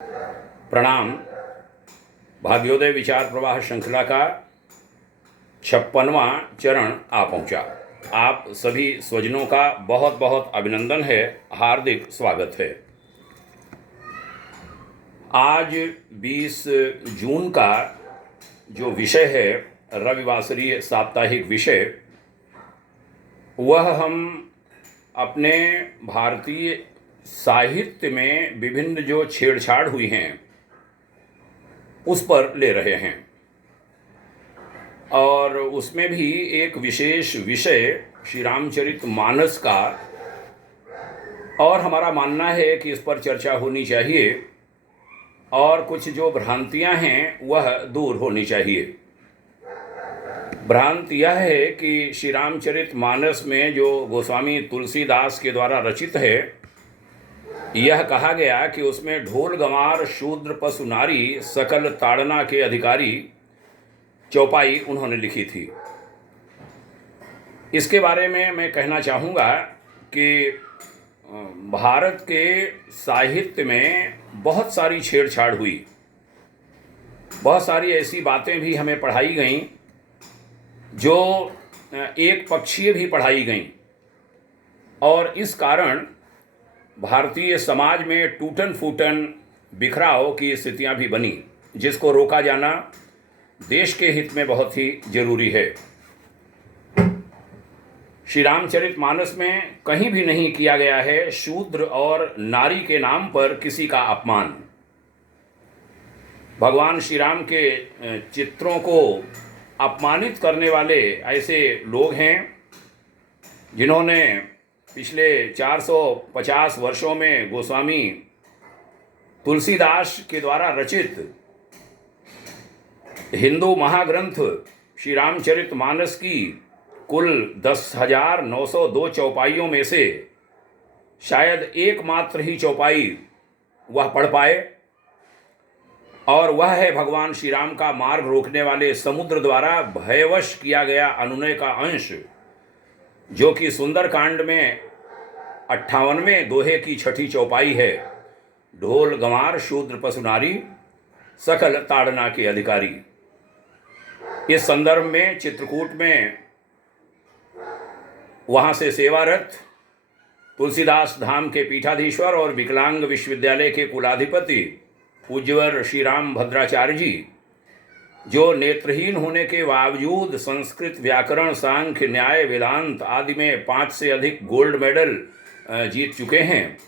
प्रणाम। भाग्योदय विचार प्रवाह श्रृंखला का 56वां चरण आ पहुंचा। आप सभी स्वजनों का बहुत बहुत अभिनंदन है, हार्दिक स्वागत है। आज 20 जून का जो विषय है, रविवासरीय साप्ताहिक विषय, वह हम अपने भारतीय साहित्य में विभिन्न जो छेड़छाड़ हुई हैं उस पर ले रहे हैं। और उसमें भी एक विशेष विषय श्री रामचरितमानस का, और हमारा मानना है कि इस पर चर्चा होनी चाहिए और कुछ जो भ्रांतियां हैं वह दूर होनी चाहिए। भ्रांति यह है कि श्री रामचरितमानस में जो गोस्वामी तुलसीदास के द्वारा रचित है, यह कहा गया कि उसमें ढोल गंवार शूद्र पशु नारी सकल ताड़ना के अधिकारी चौपाई उन्होंने लिखी थी। इसके बारे में मैं कहना चाहूँगा कि भारत के साहित्य में बहुत सारी छेड़छाड़ हुई, बहुत सारी ऐसी बातें भी हमें पढ़ाई गईं जो एक पक्षीय भी पढ़ाई गईं, और इस कारण भारतीय समाज में टूटन फूटन बिखराव की स्थितियां भी बनी, जिसको रोका जाना देश के हित में बहुत ही जरूरी है। श्री रामचरितमानस में कहीं भी नहीं किया गया है शूद्र और नारी के नाम पर किसी का अपमान। भगवान श्री राम के चित्रों को अपमानित करने वाले ऐसे लोग हैं जिन्होंने पिछले 450 वर्षों में गोस्वामी तुलसीदास के द्वारा रचित हिंदू महाग्रंथ श्री रामचरितमानस की कुल 10,902 चौपाइयों में से शायद एकमात्र ही चौपाई वह पढ़ पाए, और वह है भगवान श्री राम का मार्ग रोकने वाले समुद्र द्वारा भयवश किया गया अनुनय का अंश, जो कि सुंदरकांड में 58वें दोहे की छठी चौपाई है। ढोल गंवार शूद्र पशु नारी सकल ताड़ना के अधिकारी। इस संदर्भ में चित्रकूट में वहाँ से सेवारत तुलसीदास धाम के पीठाधीश्वर और विकलांग विश्वविद्यालय के कुलाधिपति पूज्यवर श्री राम भद्राचार्य जी, जो नेत्रहीन होने के बावजूद संस्कृत, व्याकरण, सांख्य, न्याय, वेदांत आदि में 5 से अधिक गोल्ड मेडल जीत चुके हैं,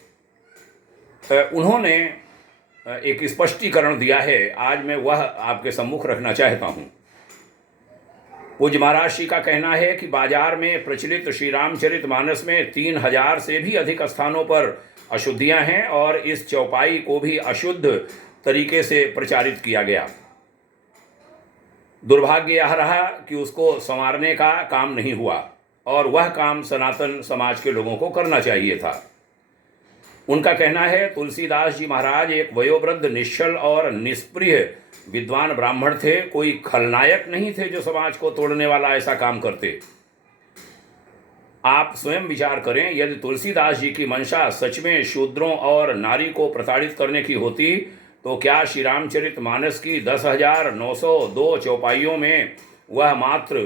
उन्होंने एक स्पष्टीकरण दिया है। आज मैं वह आपके सम्मुख रखना चाहता हूँ। पूज्य महाराज जी का कहना है कि बाजार में प्रचलित श्री रामचरितमानस में 3000 से भी अधिक स्थानों पर अशुद्धियाँ हैं, और इस चौपाई को भी अशुद्ध तरीके से प्रचारित किया गया। दुर्भाग्य यह रहा कि उसको संवारने का काम नहीं हुआ, और वह काम सनातन समाज के लोगों को करना चाहिए था। उनका कहना है तुलसीदास जी महाराज एक वयोवृद्ध, निश्चल और निष्प्रिय विद्वान ब्राह्मण थे, कोई खलनायक नहीं थे जो समाज को तोड़ने वाला ऐसा काम करते। आप स्वयं विचार करें, यदि तुलसीदास जी की मंशा सच में शूद्रों और नारी को प्रताड़ित करने की होती तो क्या श्री रामचरितमानस की 10,902 चौपाइयों में वह मात्र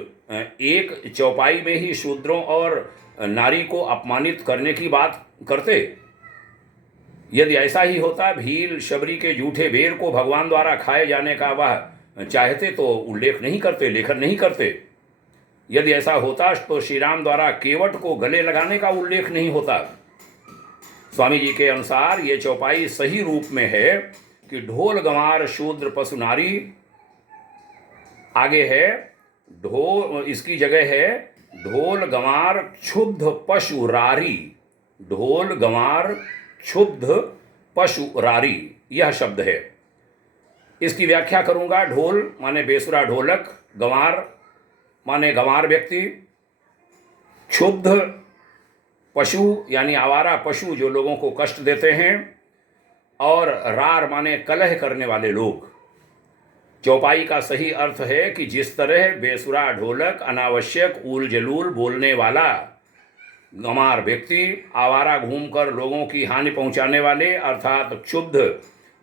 एक चौपाई में ही शूद्रों और नारी को अपमानित करने की बात करते? यदि ऐसा ही होता, भील शबरी के जूठे बेर को भगवान द्वारा खाए जाने का वह चाहते तो उल्लेख नहीं करते, लेखन नहीं करते। यदि ऐसा होता तो श्री राम द्वारा केवट को गले लगाने का उल्लेख नहीं होता। स्वामी जी के अनुसार ये चौपाई सही रूप में है कि ढोल गंवार शूद्र पशु नारी, आगे है ढोल, इसकी जगह है ढोल गंवार क्षुब्ध पशु रारी। ढोल गंवार क्षुब्ध पशु रारी, यह शब्द है। इसकी व्याख्या करूंगा। ढोल माने बेसुरा ढोलक, गंवार माने गंवार व्यक्ति, क्षुब्ध पशु यानी आवारा पशु जो लोगों को कष्ट देते हैं, और रार माने कलह करने वाले लोग। चौपाई का सही अर्थ है कि जिस तरह बेसुरा ढोलक, अनावश्यक ऊल जलूल बोलने वाला गंवार व्यक्ति, आवारा घूमकर लोगों की हानि पहुंचाने वाले अर्थात क्षुब्ध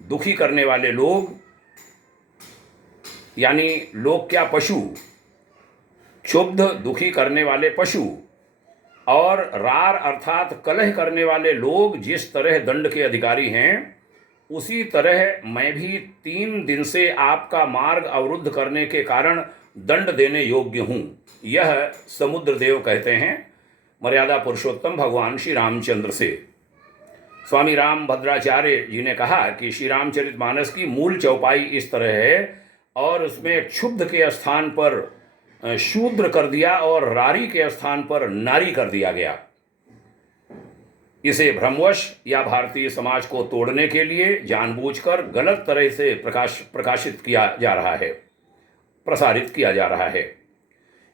दुखी करने वाले लोग, यानी लोग क्या, पशु, क्षुब्ध दुखी करने वाले पशु, और रार अर्थात कलह करने वाले लोग जिस तरह दंड के अधिकारी हैं, उसी तरह मैं भी 3 दिन से आपका मार्ग अवरुद्ध करने के कारण दंड देने योग्य हूँ। यह समुद्रदेव कहते हैं मर्यादा पुरुषोत्तम भगवान श्री रामचंद्र से। स्वामी राम भद्राचार्य जी ने कहा कि श्री रामचरितमानस की मूल चौपाई इस तरह है, और उसमें क्षुब्ध के स्थान पर शूद्र कर दिया और रारी के स्थान पर नारी कर दिया गया। इसे भ्रमवश या भारतीय समाज को तोड़ने के लिए जानबूझकर गलत तरह से प्रकाशित किया जा रहा है, प्रसारित किया जा रहा है।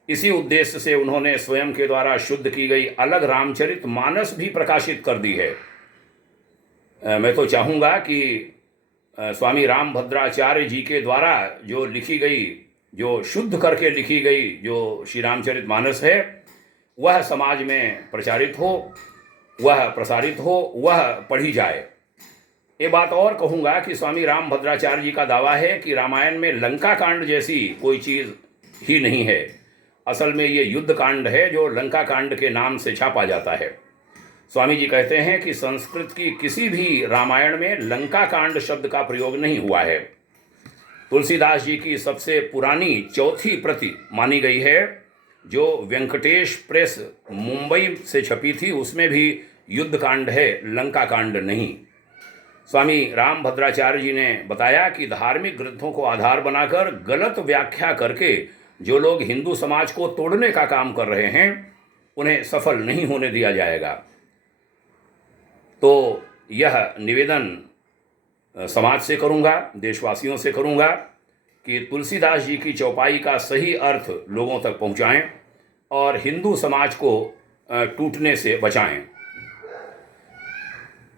इसी उद्देश्य से उन्होंने स्वयं के द्वारा शुद्ध की गई अलग रामचरितमानस भी प्रकाशित कर दी है। मैं तो चाहूँगा कि स्वामी राम भद्राचार्य जी के द्वारा जो लिखी गई, जो शुद्ध करके लिखी गई जो श्री रामचरितमानस है, वह समाज में प्रचारित हो, वह प्रसारित हो, वह पढ़ी जाए। ये बात और कहूँगा कि स्वामी राम भद्राचार्य जी का दावा है कि रामायण में लंका कांड जैसी कोई चीज़ ही नहीं है। असल में ये युद्ध कांड है जो लंका कांड के नाम से छापा जाता है। स्वामी जी कहते हैं कि संस्कृत की किसी भी रामायण में लंका कांड शब्द का प्रयोग नहीं हुआ है। तुलसीदास जी की सबसे पुरानी 4थी प्रति मानी गई है, जो वेंकटेश प्रेस मुंबई से छपी थी, उसमें भी युद्ध कांड है, लंका कांड नहीं। स्वामी राम भद्राचार्य जी ने बताया कि धार्मिक ग्रंथों को आधार बनाकर गलत व्याख्या करके जो लोग हिंदू समाज को तोड़ने का काम कर रहे हैं, उन्हें सफल नहीं होने दिया जाएगा। तो यह निवेदन समाज से करूँगा, देशवासियों से करूँगा कि तुलसीदास जी की चौपाई का सही अर्थ लोगों तक पहुँचाएं और हिंदू समाज को टूटने से बचाएं।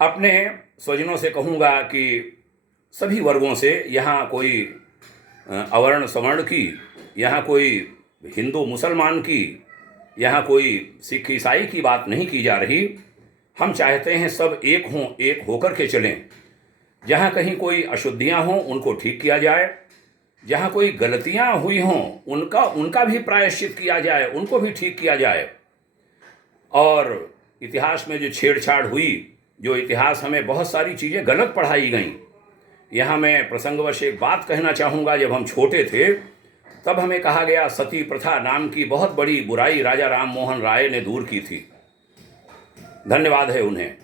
अपने स्वजनों से कहूँगा कि सभी वर्गों से, यहाँ कोई अवर्ण सवर्ण की, यहाँ कोई हिंदू मुसलमान की, यहाँ कोई सिख ईसाई की बात नहीं की जा रही। हम चाहते हैं सब एक हों, एक होकर के चलें। जहाँ कहीं कोई अशुद्धियाँ हों उनको ठीक किया जाए, जहाँ कोई गलतियाँ हुई हों उनका भी प्रायश्चित किया जाए, उनको भी ठीक किया जाए। और इतिहास में जो छेड़छाड़ हुई, जो इतिहास हमें बहुत सारी चीज़ें गलत पढ़ाई गईं, यहाँ मैं प्रसंगवश एक बात कहना चाहूँगा। जब हम छोटे थे तब हमें कहा गया सती प्रथा नाम की बहुत बड़ी बुराई राजा राम मोहन राय ने दूर की थी। धन्यवाद है उन्हें।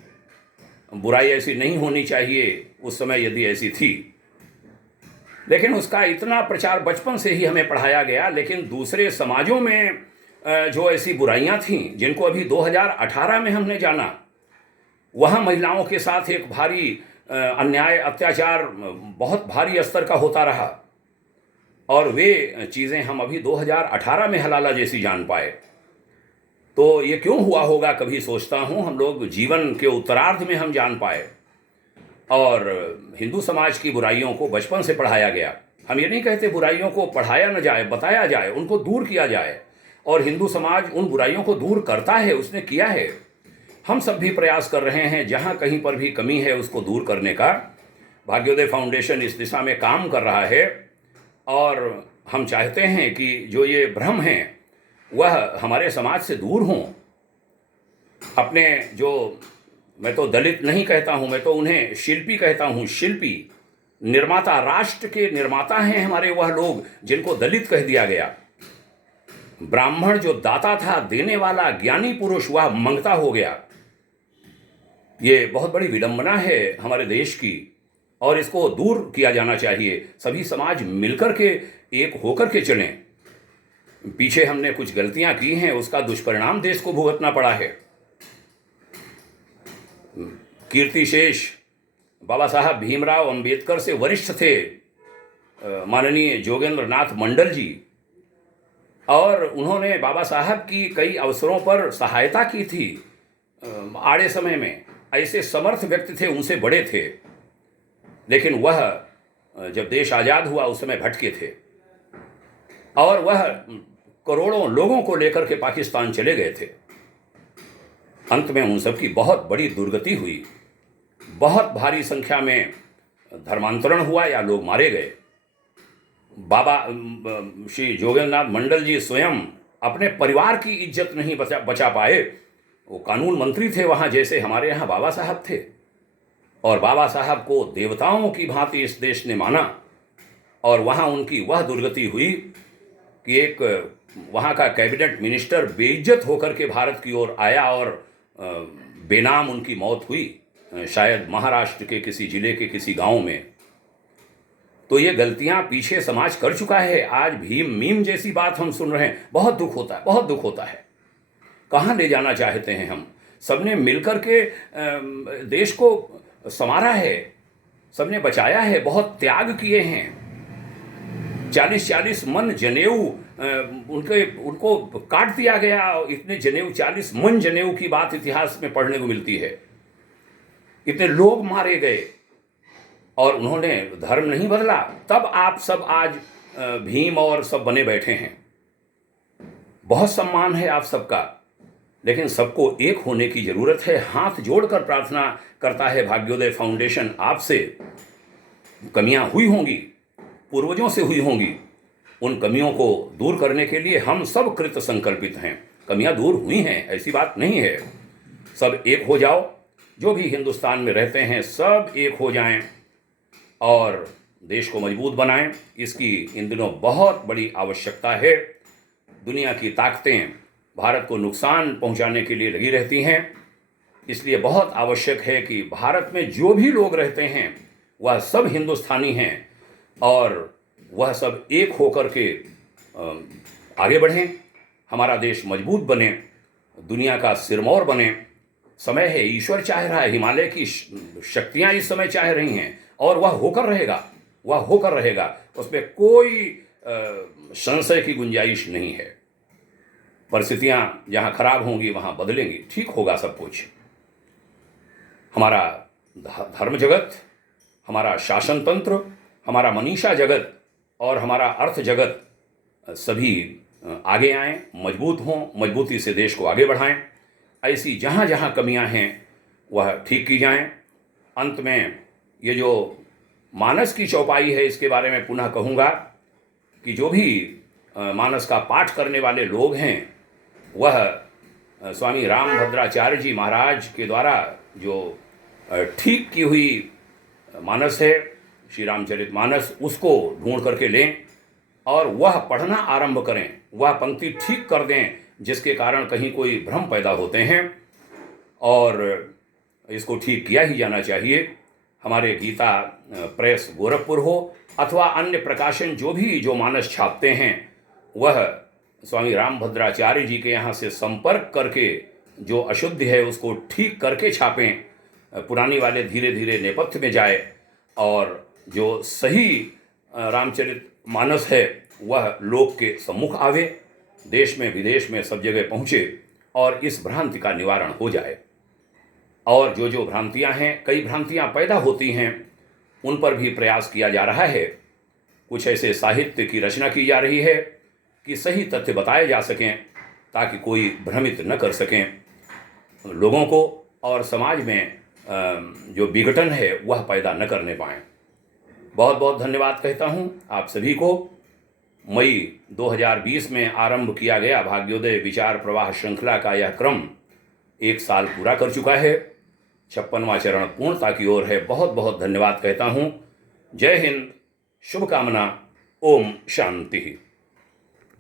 बुराई ऐसी नहीं होनी चाहिए उस समय, यदि ऐसी थी, लेकिन उसका इतना प्रचार बचपन से ही हमें पढ़ाया गया। लेकिन दूसरे समाजों में जो ऐसी बुराइयां थीं, जिनको अभी 2018 में हमने जाना, वहाँ महिलाओं के साथ एक भारी अन्याय, अत्याचार बहुत भारी स्तर का होता रहा, और वे चीज़ें हम अभी 2018 में हलाला जैसी जान पाए। तो ये क्यों हुआ होगा, कभी सोचता हूँ। हम लोग जीवन के उत्तरार्ध में हम जान पाए, और हिंदू समाज की बुराइयों को बचपन से पढ़ाया गया। हम ये नहीं कहते बुराइयों को पढ़ाया न जाए, बताया जाए, उनको दूर किया जाए, और हिंदू समाज उन बुराइयों को दूर करता है, उसने किया है। हम सब भी प्रयास कर रहे हैं, जहाँ कहीं पर भी कमी है उसको दूर करने का। भाग्योदय फाउंडेशन इस दिशा में काम कर रहा है, और हम चाहते हैं कि जो ये भ्रम हैं वह हमारे समाज से दूर हों। अपने जो, मैं तो दलित नहीं कहता हूँ, मैं तो उन्हें शिल्पी कहता हूँ। शिल्पी, निर्माता, राष्ट्र के निर्माता हैं हमारे वह लोग जिनको दलित कह दिया गया। ब्राह्मण जो दाता था, देने वाला, ज्ञानी पुरुष, वह मंगता हो गया। ये बहुत बड़ी विडंबना है हमारे देश की, और इसको दूर किया जाना चाहिए। सभी समाज मिलकर के एक होकर के चलें। पीछे हमने कुछ गलतियां की हैं, उसका दुष्परिणाम देश को भुगतना पड़ा है। कीर्तिशेष बाबा साहब भीमराव अंबेडकर से वरिष्ठ थे माननीय जोगेंद्र नाथ मंडल जी, और उन्होंने बाबा साहब की कई अवसरों पर सहायता की थी। आड़े समय में ऐसे समर्थ व्यक्ति थे, उनसे बड़े थे, लेकिन वह जब देश आज़ाद हुआ उस समय भटके थे, और वह करोड़ों लोगों को लेकर के पाकिस्तान चले गए थे। अंत में उन सब की बहुत बड़ी दुर्गति हुई। बहुत भारी संख्या में धर्मांतरण हुआ या लोग मारे गए। बाबा श्री जोगेंद्रनाथ मंडल जी स्वयं अपने परिवार की इज्जत नहीं बचा पाए। वो कानून मंत्री थे वहाँ, जैसे हमारे यहाँ बाबा साहब थे, और बाबा साहब को देवताओं की भांति इस देश ने माना, और वहाँ उनकी वह दुर्गति हुई कि एक वहाँ का कैबिनेट मिनिस्टर बेइज्जत होकर के भारत की ओर आया और बेनाम उनकी मौत हुई, शायद महाराष्ट्र के किसी जिले के किसी गांव में। तो ये गलतियां पीछे समाज कर चुका है। आज भीम मीम जैसी बात हम सुन रहे हैं, बहुत दुख होता है, बहुत दुख होता है। कहाँ ले जाना चाहते हैं हम? सबने मिलकर के देश को संवारा है, सबने बचाया है, बहुत त्याग किए हैं। 40-40 मन जनेऊ उनको काट दिया गया। इतने जनेऊ, 40 मन जनेऊ की बात इतिहास में पढ़ने को मिलती है। इतने लोग मारे गए और उन्होंने धर्म नहीं बदला। तब आप सब आज भीम और सब बने बैठे हैं। बहुत सम्मान है आप सबका, लेकिन सबको एक होने की जरूरत है। हाथ जोड़कर प्रार्थना करता है भाग्योदय फाउंडेशन आपसे। कमियां हुई होंगी, पूर्वजों से हुई होंगी, उन कमियों को दूर करने के लिए हम सब कृत संकल्पित हैं। कमियां दूर हुई हैं, ऐसी बात नहीं है। सब एक हो जाओ, जो भी हिंदुस्तान में रहते हैं सब एक हो जाएं और देश को मजबूत बनाएं। इसकी इन दिनों बहुत बड़ी आवश्यकता है। दुनिया की ताकतें भारत को नुकसान पहुंचाने के लिए लगी रहती हैं, इसलिए बहुत आवश्यक है कि भारत में जो भी लोग रहते हैं वह सब हिंदुस्तानी हैं और वह सब एक होकर के आगे बढ़ें। हमारा देश मजबूत बने, दुनिया का सिरमौर बने। समय है, ईश्वर चाह रहा है, हिमालय की शक्तियां इस समय चाह रही हैं और वह होकर रहेगा, वह होकर रहेगा। उसमें कोई संशय की गुंजाइश नहीं है। परिस्थितियां जहां खराब होंगी वहां बदलेंगी, ठीक होगा सब कुछ। हमारा धर्म जगत, हमारा शासन तंत्र, हमारा मनीषा जगत और हमारा अर्थ जगत सभी आगे आएं, मजबूत हों, मजबूती से देश को आगे बढ़ाएं। ऐसी जहाँ जहाँ कमियां हैं वह ठीक की जाएं। अंत में ये जो मानस की चौपाई है, इसके बारे में पुनः कहूँगा कि जो भी मानस का पाठ करने वाले लोग हैं वह स्वामी रामभद्राचार्य जी महाराज के द्वारा जो ठीक की हुई मानस है, श्री रामचरित मानस, उसको ढूंढ करके लें और वह पढ़ना आरंभ करें। वह पंक्ति ठीक कर दें जिसके कारण कहीं कोई भ्रम पैदा होते हैं, और इसको ठीक किया ही जाना चाहिए। हमारे गीता प्रेस गोरखपुर हो अथवा अन्य प्रकाशन जो मानस छापते हैं, वह स्वामी रामभद्राचार्य जी के यहाँ से संपर्क करके जो अशुद्ध है उसको ठीक करके छापें। पुरानी वाले धीरे धीरे नेपथ्य में जाए और जो सही रामचरित मानस है वह लोक के सम्मुख आवे, देश में विदेश में सब जगह पहुँचे और इस भ्रांति का निवारण हो जाए। और जो भ्रांतियां हैं, कई भ्रांतियां पैदा होती हैं, उन पर भी प्रयास किया जा रहा है। कुछ ऐसे साहित्य की रचना की जा रही है कि सही तथ्य बताए जा सकें ताकि कोई भ्रमित न कर सकें लोगों को, और समाज में जो विघटन है वह पैदा न करने पाएँ। बहुत बहुत धन्यवाद कहता हूँ आप सभी को। मई 2020 में आरंभ किया गया भाग्योदय विचार प्रवाह श्रृंखला का यह क्रम 1 साल पूरा कर चुका है। 56वां चरण पूर्णता की ओर है। बहुत बहुत धन्यवाद कहता हूँ। जय हिंद, शुभकामना, ओम शांति।